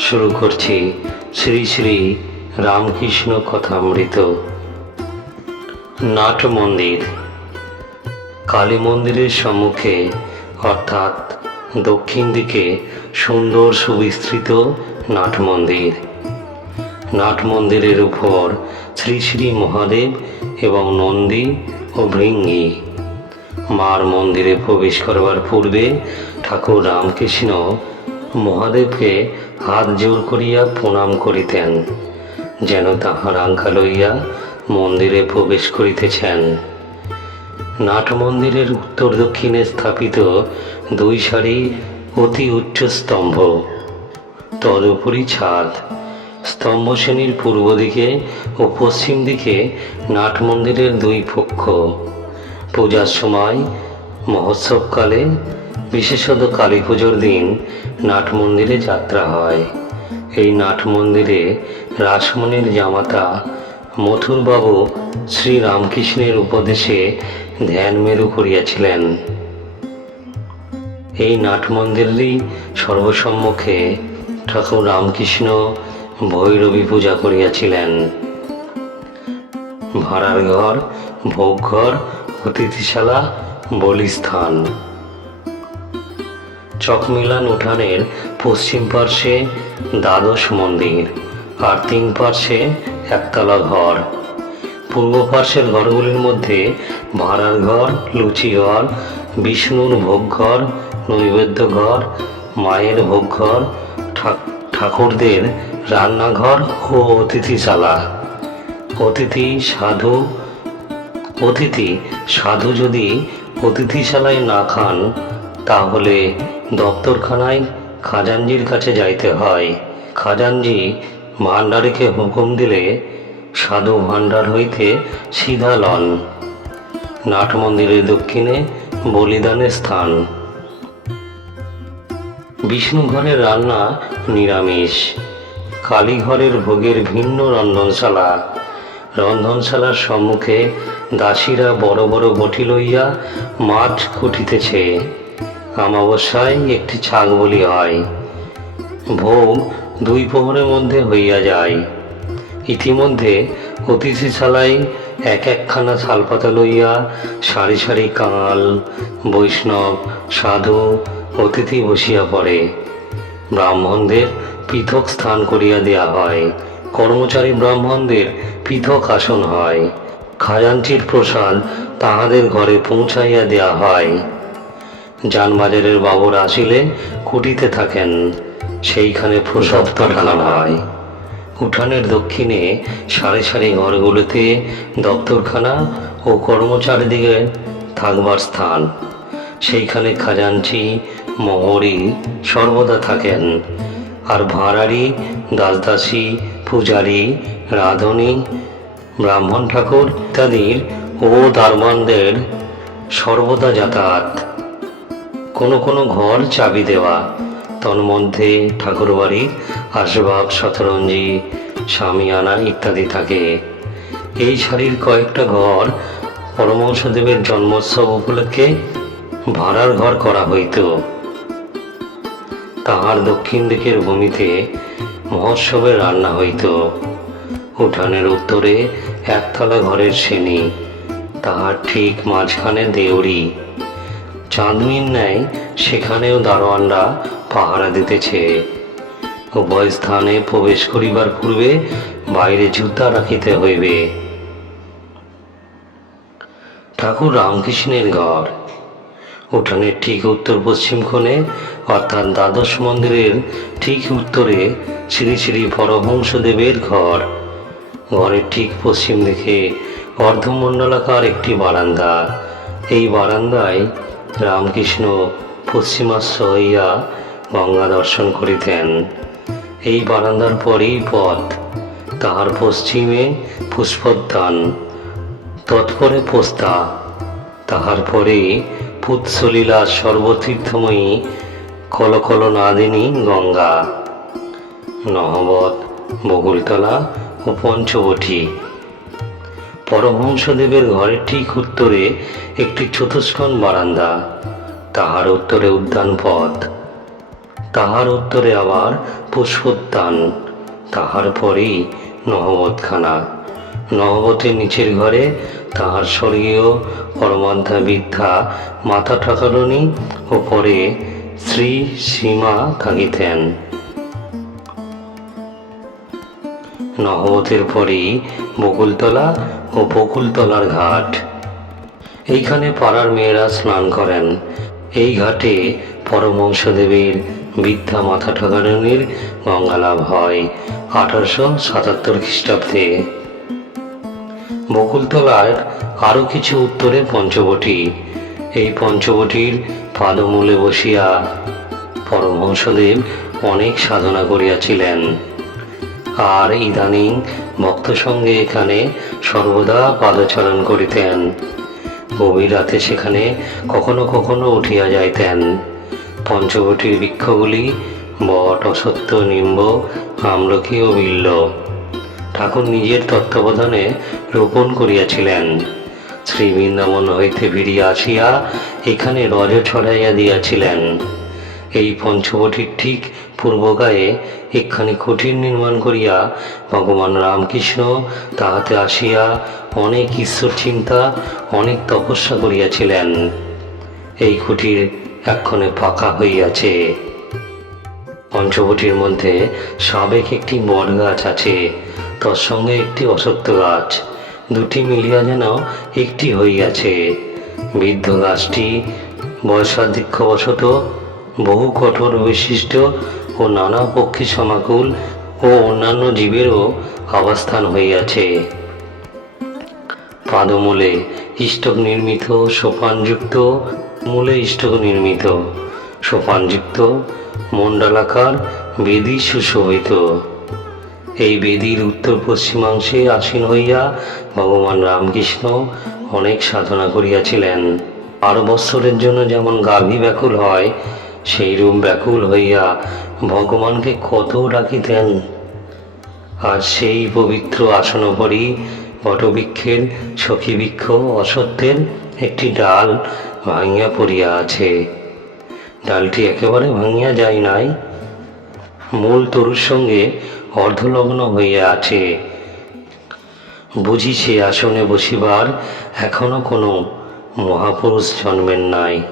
শুরু করছি শ্রী শ্রী রামকৃষ্ণ কথামৃত। নাট মন্দির। কালী মন্দিরের সম্মুখে, অর্থাৎ দক্ষিণ দিকে, সুন্দর সুবিস্তৃত নাট মন্দির। নাট মন্দিরের উপর শ্রী শ্রী মহাদেব এবং নন্দী ও ভৃঙ্গি। মার মন্দিরে প্রবেশ করবার পূর্বে ঠাকুর রামকৃষ্ণ মহাদেবকে হাত জোর করিয়া প্রণাম করিতেন, যেন তাহার আজ্ঞা লইয়া মন্দিরে প্রবেশ করিতেছেন। নাট মন্দিরের উত্তর দক্ষিণে স্থাপিত দুই সারি অতি উচ্চ স্তম্ভ। তদুপরি ছাদ। স্তম্ভ শ্রেণির পূর্ব দিকে ও পশ্চিম দিকে নাট মন্দিরের দুই পক্ষ। পূজার সময় মহোৎসবকালে বিশেষত কালী পুজোর দিন নাট মন্দিরে যাত্রা হয়। এই নাট মন্দিরে রাসমণির জামাতা মথুরবাবু শ্রী রামকৃষ্ণের উপদেশে ধ্যান মেরু করিয়াছিলেন। এই নাট মন্দিরেরই সর্বসম্মুখে ঠাকুর রামকৃষ্ণ ভৈরবী পূজা করিয়াছিলেন। ভাড়ার ঘর, ভোগঘর, অতিথিশালা বলিস্থান। চকমিলান উঠানের পশ্চিম পার্শ্বে দ্বাদশ মন্দির আর তিন পার্শ্বে একতলা ঘর। পূর্ব পার্শ্বের ঘরগুলির মধ্যে ভাড়ার ঘর, লুচি ঘর, বিষ্ণুর ভোগঘর নৈবেদ্য ঘর, মায়ের ভোগঘর ঠাক- ঠাকুরদের রান্নাঘর ও অতিথিশালা অতিথি, সাধু অতিথি, সাধু যদি অতিথিশালায় না খান, তাহলে দপ্তরখানায় খাজানজির কাছে যাইতে হয়। খাজানজি ভাণ্ডারীকে হুকুম দিলে সাধু ভাণ্ডার হইতে সিধা লন। নাট মন্দিরের দক্ষিণে বলিদানের স্থান। বিষ্ণু ঘরের রান্না নিরামিষ। কালীঘরের ভোগের ভিন্ন রন্ধনশালা। রন্ধনশালার সম্মুখে দাসীরা বড় বড় বটি লইয়া মাঠ কুটিতেছে অমাবস্যায় একটি ছাগ বলি হয়। ভোগ দুই প্রহরের মধ্যে হইয়া যায়। ইতিমধ্যে অতিথিশালায় এক একখানা শালপাতা লইয়া সারি সারি কাঙাল বৈষ্ণব, সাধু, অতিথি বসিয়া পড়ে। ব্রাহ্মণদের পৃথক স্থান করিয়া দেয়া হয়। কর্মচারী ব্রাহ্মণদের পৃথক আসন হয়। খাজানচির প্রসাদ তাহাদের ঘরে পৌঁছাইয়া দেয়া হয়। যানবাজারের বাবর আসিলে কুটিতে থাকেন, সেইখানে প্রসাদ পাঠানো হয়। উঠানের দক্ষিণে সারি সারি ঘরগুলোতে দপ্তরখানা ও কর্মচারীদিকে থাকবার স্থান। সেইখানে খাজাঞ্চি, মহরি সর্বদা থাকেন। আর ভাঁড়ারি, দাসদাসী, পূজারী, রাঁধুনি ব্রাহ্মণ ঠাকুর ইত্যাদির ও দারমানদের সর্বদা যাতায়াত। কোনো কোনো ঘর চাবি দেওয়া, তন্মধ্যে ঠাকুরবাড়ির আসবাব শতরঞ্জি সামিয়ানা ইত্যাদি থাকে। এই সারির কয়েকটা ঘর পরমহংসদেবের জন্মোৎসব উপলক্ষে ভাড়ার ঘর করা হইত। তাহার দক্ষিণ দিকের ভূমিতে মহোৎসবের রান্না হইত। উঠানের উত্তরে একতলা ঘরের শ্রেণি তাহার ঠিক মাঝখানে দেউড়ি। চাঁদনির ন্যায় সেখানেও দারোয়ানরা পাহারা দিতেছে। উভয় স্থানে প্রবেশ করিবার পূর্বে বাইরে জুতা রাখিতে হইবে। ঠাকুর রামকৃষ্ণের ঘর। উঠানের ঠিক উত্তর পশ্চিম কোণে, অর্থাৎ দ্বাদশ মন্দিরের ঠিক উত্তরে শ্রী শ্রী পরমহংসদেবের ঘর। ঘরের ঠিক পশ্চিম দিকে অর্ধমণ্ডলাকার একটি বারান্দা। এই বারান্দায় রামকৃষ্ণ পশ্চিমাশ্র হইয়া গঙ্গা দর্শন করিতেন। এই বারান্দার পরেই পথ, তাহার পশ্চিমে পুষ্পোদ্যান, তৎপরে পোস্তা, তাহার পরে পুৎসলীলা সর্বতীর্থময়ী কলকল নাদিনী গঙ্গা। নহবত বকুলতলা ও পঞ্চবটী পরমহংসদেবের ঘরের ঠিক উত্তরে একটি চতুষ্কোণ বারান্দা। তাহার উত্তরে উদ্যান পথ তাহার উত্তরে আবার পুষ্পোদ্যান। তাহার পরেই নহবতখানা নহবতের নিচের ঘরে তাহার স্বর্গীয় পরমাধ্যা বিদ্যা মাথা ঠাকারণী ও পরে শ্রী সীমা থাকিতেন। নহবতের পরেই বকুলতলা ও বকুলতলার ঘাট। এইখানে পাড়ার মেয়েরা স্নান করেন। এই ঘাটে পরমংসদেবের বিদ্যা মাথা ঠাকারণীর গঙ্গালাভ হয় আঠারোশো সাতাত্তর খ্রিস্টাব্দে। বকুলতলার আরও কিছু উত্তরে পঞ্চবটি। এই পঞ্চবটির পাদমূলে বসিয়া পরমহংসদেব অনেক সাধনা করিয়াছিলেন। আর ইদানিং ভক্ত সঙ্গে এখানে সর্বদা পাদচারণ করিতেন। গভীর রাতে সেখানে কখনো কখনো উঠিয়া যাইতেন। পঞ্চবটির বৃক্ষগুলি বট অসত্য নিম্ব, আমলকি ও বিল্ল। ঠাকুর নিজের তত্ত্বাবধানে রোপণ করিয়াছিলেন। শ্রী বৃন্দাবন হইতে ফিরিয়া আসিয়া এখানে রজ ছড়াইয়া দিয়াছিলেন। এই পঞ্চবটির ঠিক পূর্বগায়ে একখানি কুটির নির্মাণ করিয়া ভগবান রামকৃষ্ণ তাহাতে আসিয়া অনেক ঈশ্বর চিন্তা, অনেক তপস্যা করিয়াছিলেন। এই কুটির এক্ষণে পাকা হইয়াছে। পঞ্চবটির মধ্যে সাবেক একটি বট গাছ আছে, তার সঙ্গে একটি অসত্য গাছ। দুটি মিলিয়া যেন একটি হইয়াছে। বৃদ্ধ গাছটি বয়সাধিক্যবশত বহু কঠোর বৈশিষ্ট্য ও নানা পক্ষী সমাকুল ও অন্যান্য জীবেরও অবস্থান হইয়াছে। পাদমূলে ইষ্টক নির্মিত, সোপানযুক্ত, মূলে ইষ্টক নির্মিত, সোপানযুক্ত, মণ্ডলাকার, বেদি সুশোভিত। এই বেদির উত্তর পশ্চিমাংশে আসীন হইয়া ভগবান রামকৃষ্ণ অনেক সাধনা করিয়াছিলেন। বারো বৎসরের জন্য যেমন গাভী ব্যাকুল হয় সেই রূপ ব্যাকুল হইয়া ভগবানকে কত ডাকিতেন। আর সেই পবিত্র আসন আসনপরই বটবৃক্ষের সখী বৃক্ষ অসত্যের একটি ডাল ভাঙিয়া পড়িয়া আছে। ডালটি একেবারে ভাঙিয়া যায় নাই। মূল তরুর সঙ্গে অর্ধলগ্ন হইয়া আছে। বুঝি সে আসনে বসিবার এখনও কোনো মহাপুরুষ জন্মেন নাই।